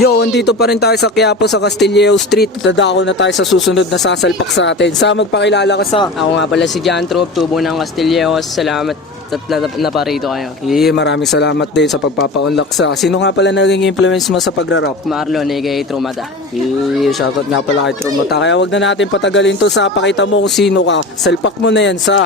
Yo, andito pa rin tayo sa Quiapo sa Castillejo Street. Dadako na tayo sa susunod na sasalpak sa atin. Sa magpakilala ka sa. Ako nga pala si John Trop, tubo ng Castillejo. Salamat at naparito kayo. Maraming salamat din sa pagpapaunlak sa. Sino nga pala naging influence mo sa pagrarap? Marlon, kay Trumata. Shoutout nga pala kay Trumata. Kaya wag na natin patagalin to sa pakita mo kung sino ka. Salpak mo na yan sa.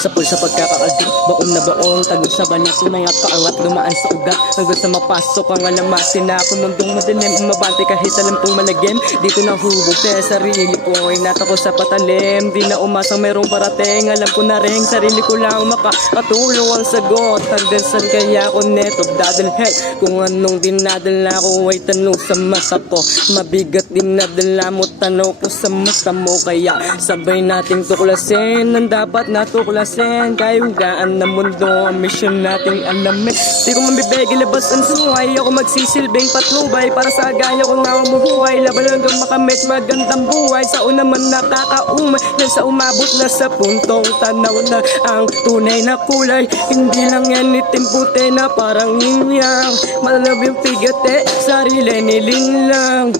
Sapul sa pagkakakaldi, baong na baong tagos sa banyak, sumayat paangat, lumaan sa ugat hanggang sa mapasok ang alamasin na ako mundong madilim, umabante kahit alam kong malagim. Di ko nahubog sa sarili ko, inat ako sa patalim. Di na umasang merong parating, alam ko na rin sarili ko lang makakatulong ang sagot. Hanggang saan kaya ako neto dadalhin, kung anong dinadala ko ay tanong sa mata ko. Mabigat din nadala mo, tanong ko sa mata mo. Kaya sabay nating tuklasin ang dapat natuklasin. Kayugaan ng mundo ang misyon nating alamin. Di ko mabibig ilabas ang suhay, ako magsisilbing patnubay para sa gaya kong namumuhay. Laban hanggang makamit magandang buhay. Sa una man nakakaumay, yan sa umabot na sa puntong tanaw na ang tunay na kulay. Hindi lang yan itim puti na parang inyang malab yung pigate, sarili niling lang.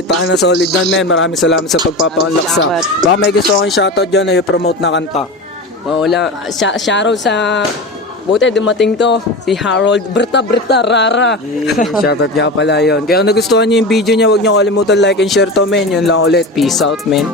Paano solid na men. Maraming salamat sa pagpapaunlak sa. Baka may gusto kong shoutout dyan na i-promote na kanta. Wala, shoutout sa buti dumating to, si Harold Berta Rara. Shoutout nga pala yun. Kaya kung nagustuhan nyo yung video niya, huwag nyo kalimutan like and share to men. Yun lang ulit. Peace out men.